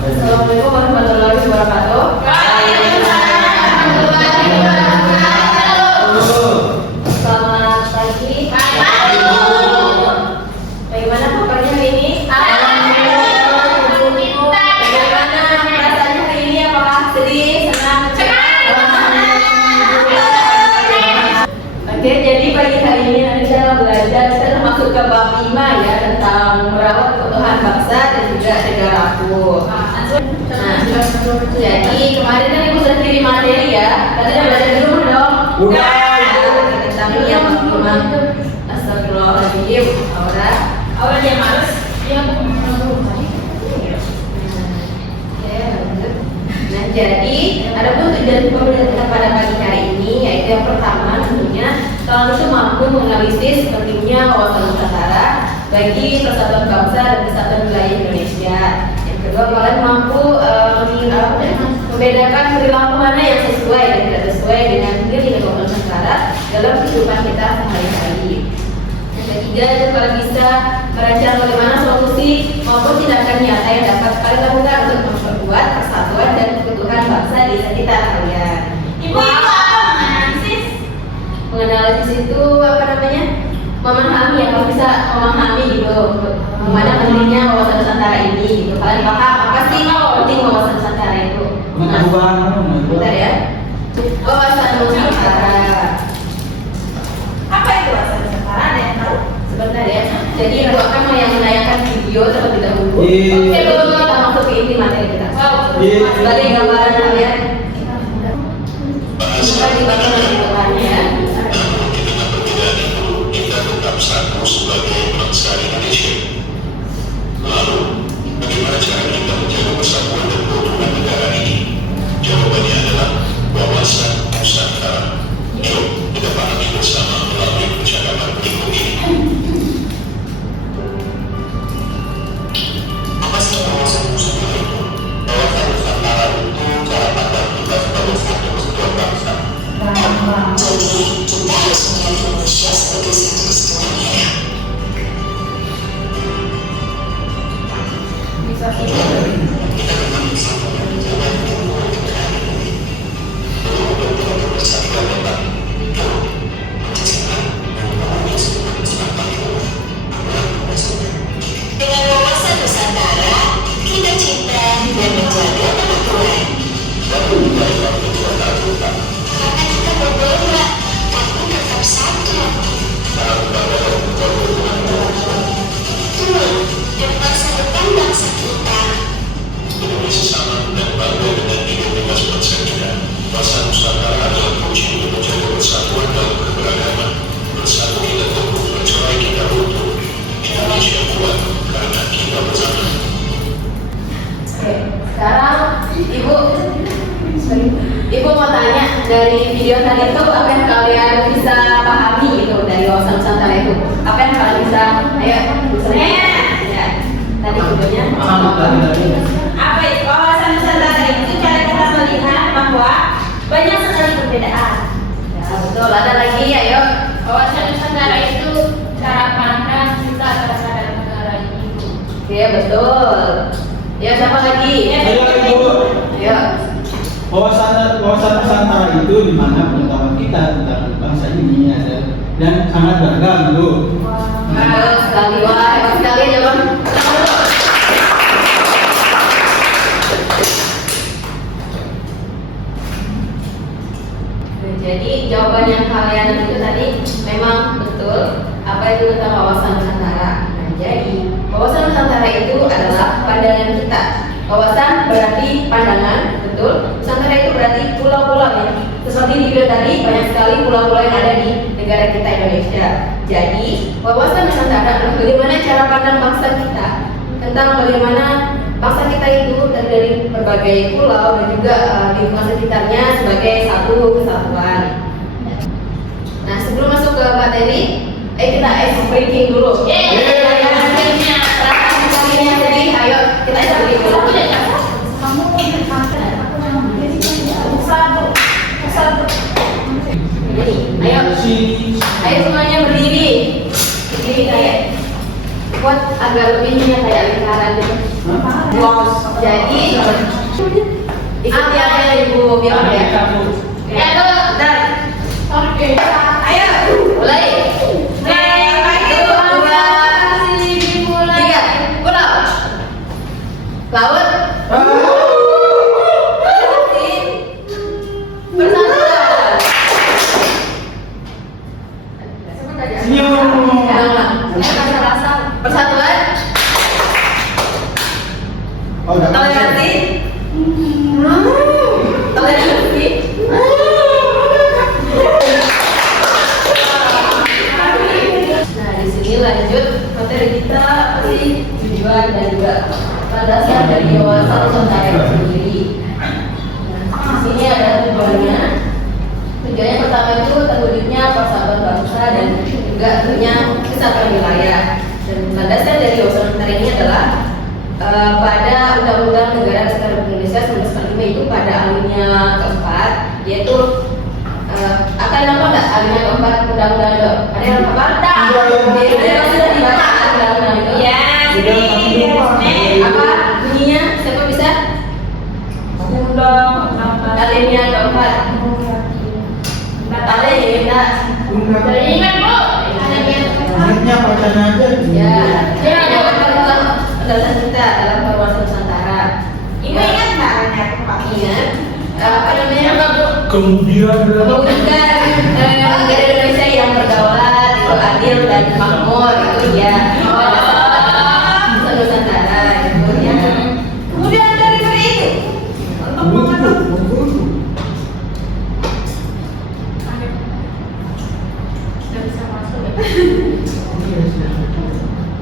Assalamualaikum warahmatullahi wabarakatuh. Waalaikumsalam warahmatullahi wabarakatuh. Selamat pagi. Bagaimana kabarnya hari ini? Bagaimana perasaannya hari ini? Apakah sedih, senang, Oke, jadi pagi hari ini kita belajar termasuk ke bab 5 ya, tentang merawat keutuhan bangsa dan juga negaraku. Jadi kemarin kan ibu sudah kirim materi ya, kalian udah belajar dulu dong? Udah. Tentang ini yang bagaimana? Astagfirullahaladzim. Aura dia males. Dia Nah, jadi ada pun tujuan pembelajaran kita pada pagi hari ini, yaitu yang pertama tentunya kalian itu mampu menganalisis pentingnya wawasan Nusantara bagi persatuan bangsa dan kesatuan wilayah Indonesia. Yang kedua, kalian mampu membedakan perilaku mana yang sesuai dan tidak sesuai dengan nilai wawasan Nusantara dalam kehidupan kita sehari-hari. Yang ketiga, kalian bisa merancang bagaimana solusi maupun tindakan nyata yang dapat kalian lakukan untuk memperkuat persatuan dan keutuhan bangsa di sekitar kalian. Ibu apa menganalisis? Menganalisis itu apa namanya? Memahami ya, kalau bisa memahami gitu, bagaimana pentingnya wawasan Nusantara ini gitu. Kalian paham apa sih penting wawasan Nusantara itu? Bentar ya. Wawasan Nusantara. Apa itu wawasan Nusantara? Ada yang tahu? Sebentar ya. Jadi aku akan menayangkan video terlebih dahulu. Oke, Sebelum kita masuk ke inti materi kita. Sebagai gambaran kalian. Kita di bagian depannya. Kita tetap satu sebagai bangsa Indonesia. Lalu, bagaimana cara kita menjaga persatuan dan keutuhan negara ini? Jawabannya adalah wawasan Nusantara. Yuk, kita pahami bersama melalui percakapan berikut ini. Apa sih wawasan Nusantara itu? Wawasan Nusantara itu cara pandang kita sebagai satu kesatuan bangsa. Jadi, kita harus melihat Indonesia sebagai satu kesatuan negara. Kita memang bisa menjaga negara ini. Untuk persatuan hebat, dengan wawasan Nusantara, kita cinta dan menjaga peraturan. Karena kita berbeda, namun tetap satu. Betul, dan masa depan bangsa kita. Indonesia sama dan bangga dengan identitas bangsa kita. Bangsa Nusantara adalah kunci untuk menjaga persatuan dalam keberagaman. Bersatu kita teguh, bercerai kita runtuh. Indonesia kuat karena kita bersama. Oke, sekarang Ibu mau tanya, dari video tadi itu apa yang kalian bisa pahami gitu dari wawasan Nusantara itu? Apa yang kalian bisa, ayo, ya. Tadi videonya. Apa itu? Wawasan Nusantara itu cara kita melihat bahwa banyak sekali perbedaan. Ya, betul. Ada lagi, ayo. Wawasan Nusantara itu cara pandang kita terhadap negara ini. Oke, betul. Ya, siapa lagi? Ya. Wawasan Nusantara itu di mana pengetahuan kita tentang bangsa ini ada dan sangat beragam loh. Betul sekali, wah, hebat sekali ya bang. Jadi jawaban yang kalian itu tadi memang betul. Apa itu tentang wawasan Nusantara? Nah, jadi wawasan Nusantara itu adalah pandangan kita. Wawasan berarti pandangan, betul. Nusantara itu berarti pulau-pulau ya. Seperti di video tadi, banyak sekali pulau-pulau yang ada di negara kita Indonesia. Jadi, wawasan Nusantara adalah bagaimana cara pandang bangsa kita tentang bagaimana bangsa kita itu terdiri dari berbagai pulau dan juga lingkungan sekitarnya sebagai satu kesatuan. Nah, sebelum masuk ke materi, kita ice breaking dulu. Ayo kita ice breaking dulu. Ayo semuanya berdiri. Berdiri kayak. What agak lebihnya kayak lingkaran gitu. Jadi ikuti apa yang ibu bilang ya. Ya tuh, dan oke. Ayo, mulai. Laut. Persatuan. Oh, udah. Toleransi. Toleransi. Nah, di sini lanjut materi kita apa sih? Tujuan dan juga landasan dari wawasan Nusantara itu sendiri. Nah, di sini ada tujuannya. Tujuannya pertama itu terwujudnya persatuan bangsa dan juga tentunya kesatuan wilayah. Dan landasan dari wawasan Nusantara ini adalah pada Undang-Undang Negara Kesatuan Republik Indonesia 1945 itu pada alinea keempat, yaitu akan apa enggak alinea keempat undang-undang itu? Ada yang apa? Sudah dibaca undang-undang itu? Ya, Apa bunyinya? Siapa bisa? Alinea keempat. Ada yang enggak? Ingat bu? Akhirnya bacanya aja. Ya, ini adalah landasan kita dalam wawasan Nusantara. Ibu ingat nggak Ingat apa namanya? Kemudian Mewujudkan negara Indonesia yang berdaulat, itu adil dan makmur, itu ya. Nusantara itu ya. Kemudian dari itu untuk mengadu sudah bisa masuk ya.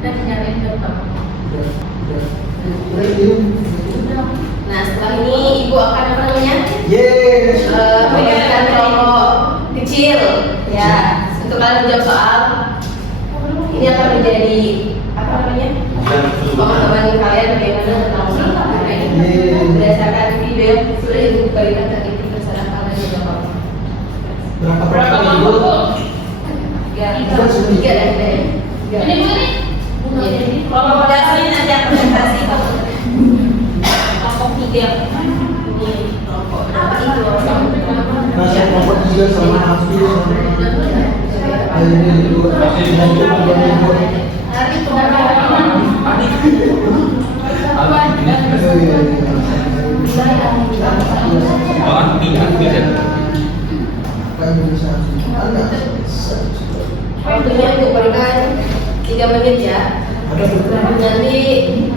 Dan nyariin dokter. Nah setelah ini ibu akan apa namanya? Yes. Memberikan kelompok kecil ya untuk kalian menjawab soal. Ini akan menjadi apa namanya? Pengetahuan kalian bagaimana tentang Nusantara ini berdasarkan video yang sudah ibu berikan tadi berdasarkan kalian menjawab. Berapa kelompok? Tiga dan tiga. Ini bu ini kelompok dasarnya nanti aku presentasi kelompok tiga. Ini kelompok apa itu? Masih kelompok 3 sama hampir. Ini dua. Hari waktunya untuk berikan 3 menit ya. Nanti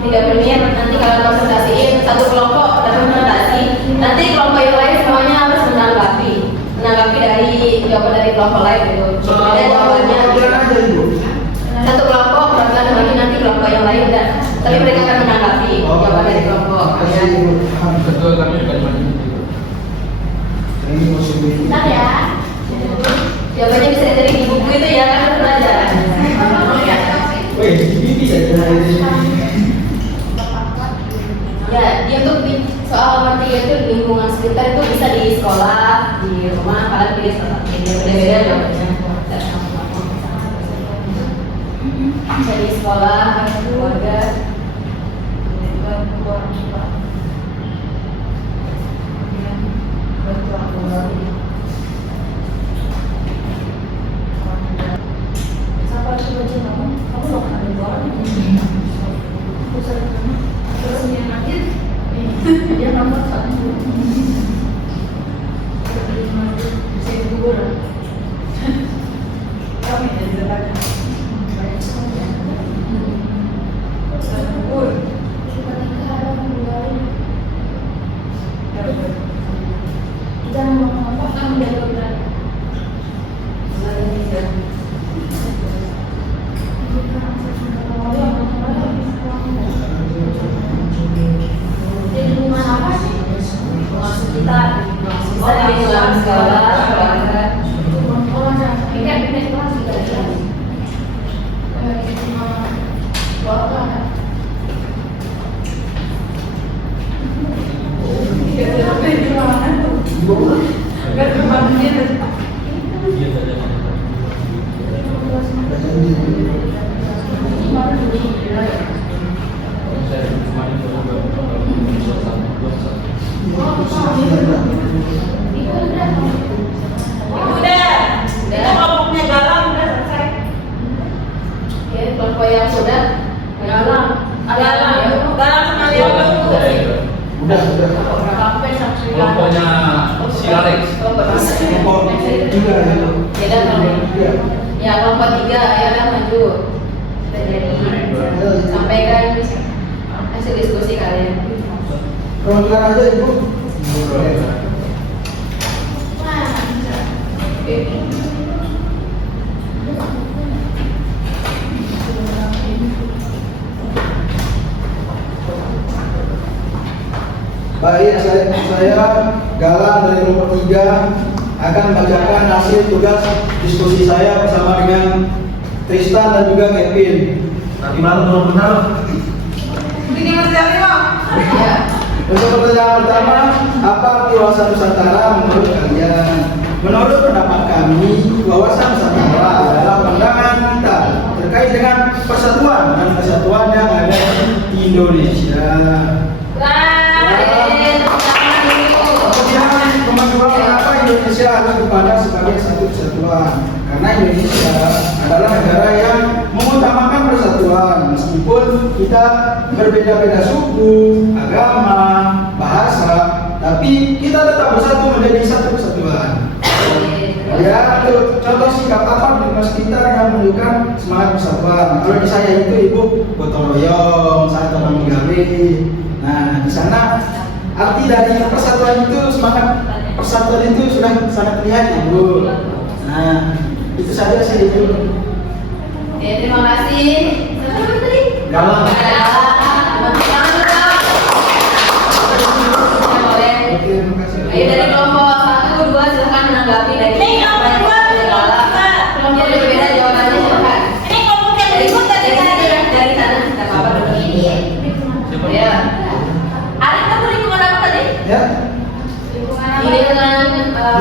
3 menit, nanti kalian presentasiin satu kelompok dan presentasi. Nanti kelompok yang lain semuanya harus menanggapi dari jawaban dari kelompok lain gitu. Ada jawabannya. Satu kelompok berarti nanti kelompok yang lain dan tapi mereka akan menanggapi jawaban dari kelompok. Ya. Betul kami akan ini musuh Bentar ya. Jawabannya bisa dari di buku itu ya kan pelajaran. Wih, ini bisa jadi. Ya, dia untuk soal materi itu di lingkungan sekitar itu bisa di sekolah, di rumah, kalian pilih salah satu. Beda-beda jawabannya. Bisa di sekolah, keluarga, Iya, Udah. Itu kelompoknya Galang udah selesai. Oke, kelompok yang sudah Galang. Galang sama Leo dulu. Udah. Kelompoknya si Alex. Kelompok 3 ya. Beda kelompok. Iya. Ya kelompok 3 ya udah maju. Kita jadi sampaikan hasil diskusi kalian. Perwakilan aja Ibu. Baik, saya Galang dari kelompok 3 akan membacakan hasil tugas diskusi saya bersama dengan Tristan dan juga Kevin. Nanti malam benar. Ini masih Leo. Ya. Untuk pertanyaan pertama, apa arti wawasan Nusantara menurut kalian? Menurut pendapat kami, wawasan Nusantara adalah pandangan kita terkait dengan persatuan dan kesatuan yang ada di Indonesia. Kemudian kemajuan kenapa Indonesia harus dipandang sebagai satu kesatuan? Karena Indonesia adalah negara yang mengutamakan persatuan meskipun kita berbeda-beda suku, agama, bahasa, tapi kita tetap bersatu menjadi satu kesatuan. Ya, itu contoh sikap apa di kelas kita yang menunjukkan semangat persatuan. Kalau di saya itu Ibu gotong royong, saat orang gawe. Nah, di sana arti dari persatuan itu, semangat persatuan itu sudah sangat terlihat Ibu. Nah, itu saja sih Ibu. Oke, terima kasih. Siapa tadi? Galang. Terima kasih. Ayo dari kelompok 1, 2 silakan menanggapi dari Ini kelompok 2, kelompok yang berbeda jawabannya silakan. Ini kelompok yang berikut dari tadi. Dari sana tidak apa-apa dulu. Ya. Arik kamu lingkungan apa tadi? Ya, Ini dengan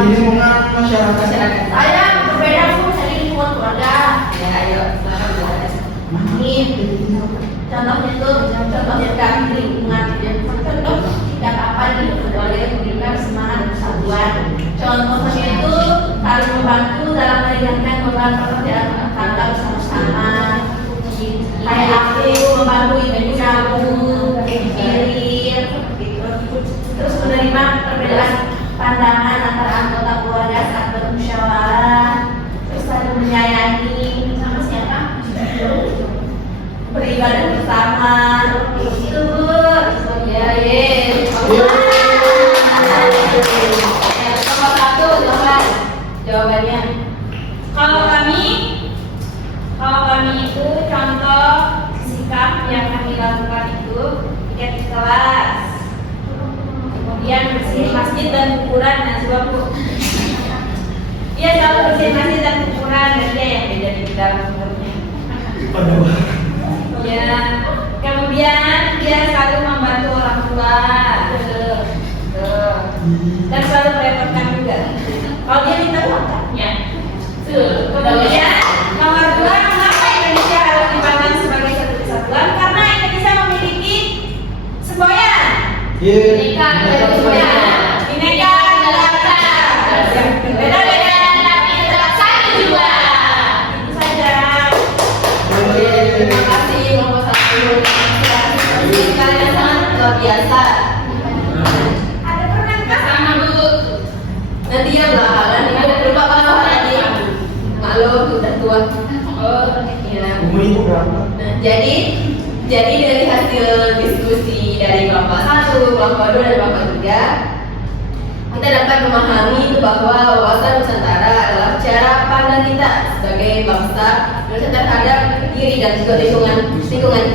di lingkungan masyarakat. Saya berbeda pun dari lingkungan keluarga. Ya, ayo silakan silakan. Ini contohnya tuh contohnya kami di lingkungan contoh tidak apa di keluarga yang memberikan semangat persatuan. Contohnya itu saling membantu dalam meringankan beban pekerjaan rumah tangga bersama-sama. Kayak aku membantu ibu nabung, kirim, terus menerima perbedaan pandangan antara anggota keluarga saat bermusyawarah, terus saling menyayangi sama siapa? Beribadah bersama, itu Bu. Ya, ye. Kelompok 1 silakan jawabannya. Kalau kami itu contoh sikap yang kami lakukan itu ketika di kelas, kemudian bersihin masjid dan kuburan dan juga Bu. Dia selalu bersihin masjid dan kuburan dan dia yang beda di dalam umurnya. Ya, kemudian dia selalu membantu orang tua, dan selalu merepotkan juga. Kalau dia minta uang kan? Ya. Kemudian nomor 2, mengapa Indonesia harus dipandang sebagai satu kesatuan? Karena Indonesia memiliki semboyan. Iya. Bineka Tunggal Ika. Beda-beda tapi tetap satu juga. Itu saja. Terima kasih kelompok 1. Kalian sangat luar biasa. Ada pernah Sama Bu. Nanti ya belakangan ini ada lupa apa tadi. Maklum sudah tua. Oh, iya. Umur Ibu berapa? Nah, jadi dari hasil diskusi dari kelompok 1, kelompok 2 dan kelompok 3, kita dapat memahami itu bahwa wawasan Nusantara adalah cara pandang kita sebagai bangsa Indonesia terhadap diri dan juga lingkungan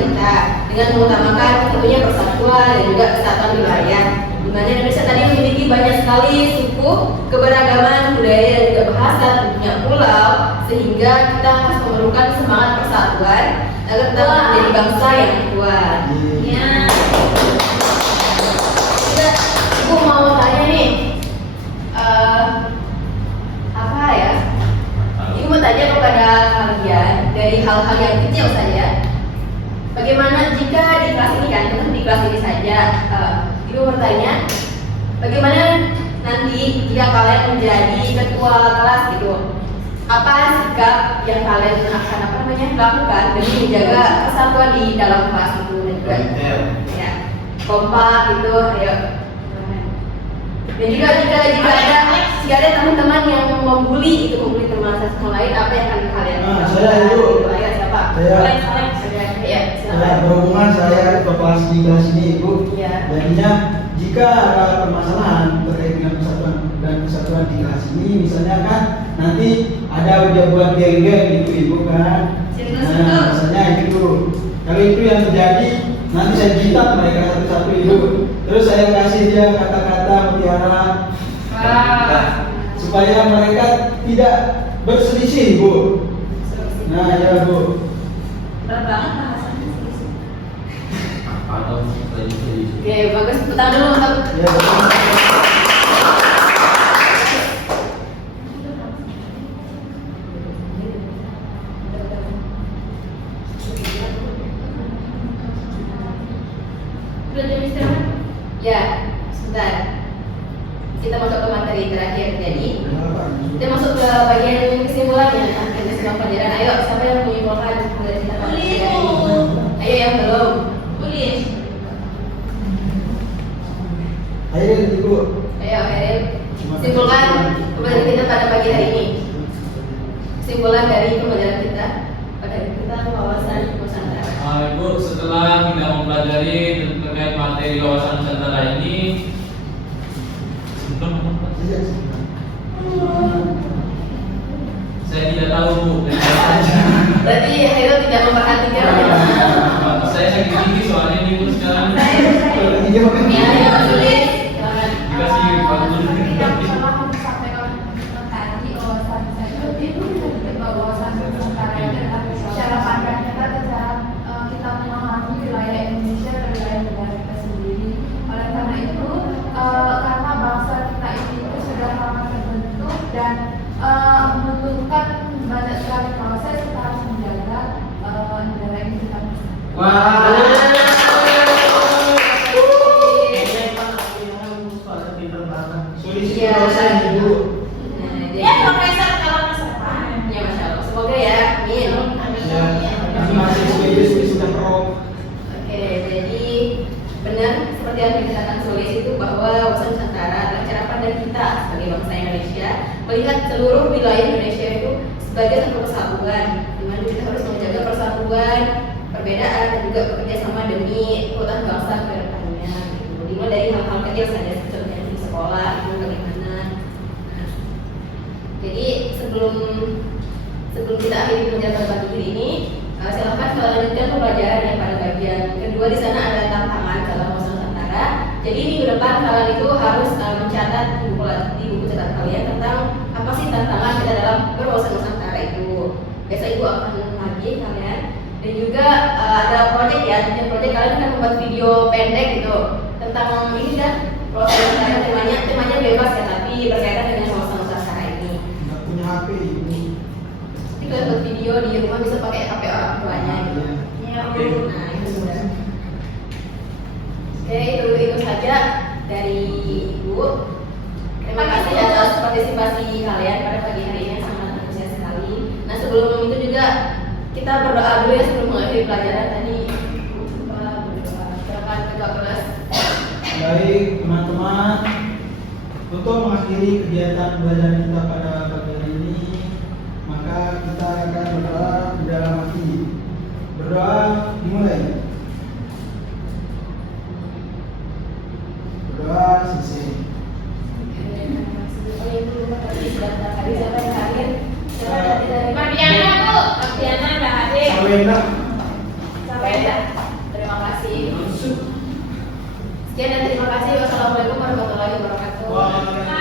kita dengan mengutamakan tentunya persatuan dan juga kesatuan wilayah. Di mana Indonesia tadi memiliki banyak sekali suku, keberagaman budaya dan juga bahasa, tentunya pulau, sehingga kita harus memerlukan semangat persatuan agar kita menjadi bangsa yang kuat. Ya. Ibu mau tanya nih, apa ya? Ibu mau tanya kepada kalian dari hal-hal yang kecil saja. Bagaimana jika di kelas ini kan, di kelas ini saja, Ibu bertanya, bagaimana nanti jika kalian menjadi ketua kelas gitu, apa sikap yang kalian akan lakukan demi menjaga persatuan di dalam kelas itu dan juga ya kompak gitu, ayo. Dan juga jika ada teman-teman yang membuli teman satu lain, apa yang akan kalian lakukan? Saya itu. Ayo siapa? Saya Silakan. berhubungan saya kelas di kelas ini Ibu. Iya. Jadinya jika ada permasalahan terkait dengan kesatuan di kelas ini, misalnya kan nanti ada buat geng-geng gitu Ibu kan. Nah, misalnya itu. Kalau itu yang terjadi, nanti saya jitat mereka satu-satu Ibu. Terus saya kasih dia kata-kata mutiara supaya mereka tidak berselisih Bu. Nah ya Bu. Berat banget bahasanya. Atau tadi. Oke, bagus. Tepuk tangan dulu untuk Ya, Sudah jam istirahat? Ya, sebentar. Kita masuk ke materi terakhir. Jadi, kita masuk ke bagian kesimpulannya. Akan kesimpulan pelajaran. Ayo, siapa yang menyimpulkan pelajaran kita pada hari ini? Ayo yang belum. Tulis. ayo Ibu. Ayo, Eril. Simpulkan pelajaran kita pada pagi hari ini. Kesimpulan dari pembelajaran kita pada hari kita wawasan Nusantara. Ibu, setelah kita mempelajari terkait materi wawasan Nusantara ini, saya tidak tahu Bu. Berarti Eril tidak memperhatikan. Saya sakit gigi soalnya ini Bu sekarang. Iya, makanya. Ya, ayo tulis. Silakan. Dikasih waktu. Yang telah disampaikan tadi wawasan saya itu wawasan Nusantara itu adalah cara pandang kita dan cara kita memahami wilayah Indonesia dan wilayah negara kita sendiri. Oleh karena itu, karena bangsa kita ini sudah lama terbentuk dan membutuhkan banyak sekali proses, kita harus menjaga negara ini tetap bersatu. Iya. Ibu. Ya, profesor kalau peserta. Ya, Masya Allah. Semoga ya. Amin. Kami masih sudah pro. Oke, jadi benar seperti yang dikatakan Sulis itu bahwa wawasan Nusantara adalah cara pandang kita sebagai bangsa Indonesia melihat seluruh wilayah Indonesia itu sebagai satu kesatuan, di mana kita harus menjaga persatuan, perbedaan dan juga bekerja sama demi keutuhan bangsa ke depannya. Gitu. Dimulai dari hal-hal kecil saja seperti di sekolah itu bagaimana. Nah, jadi sebelum kita akhiri pembelajaran pagi ini, silakan melanjutkan pembelajaran yang pada bagian kedua. Di sana ada tantangan dalam wawasan Nusantara. Jadi minggu depan kalian itu harus mencatat di buku catatan kalian tentang apa sih tantangan kita dalam berwawasan Nusantara itu. Biasa ibu akan lagi kalian. Dan juga ada proyek ya. Dan proyek kalian akan membuat video pendek gitu tentang ini dan wawasan Nusantara. Temanya bebas ya, tapi berkaitan dengan wawasan Nusantara ini. Nggak punya HP Ibu. Kita buat video di rumah bisa pakai HP orang tuanya gitu. Ya, Nah, itu sudah. Oke, itu saja dari Ibu. Terima kasih atas partisipasi kalian pada pagi hari ini, sangat antusias sekali. Nah, sebelum itu juga kita berdoa dulu ya sebelum mengakhiri pelajaran tadi. Silakan ketua kelas. Baik teman-teman, untuk mengakhiri kegiatan belajar kita pada pagi hari ini, maka kita akan berdoa di dalam hati. Berdoa dimulai. Berdoa selesai. Mardiana Bu, Mardiana nggak hadir. Sawena. Sampai ya. Terima kasih. Sekian dan terima kasih. Wassalamualaikum warahmatullahi wabarakatuh. Waalaikumsalam.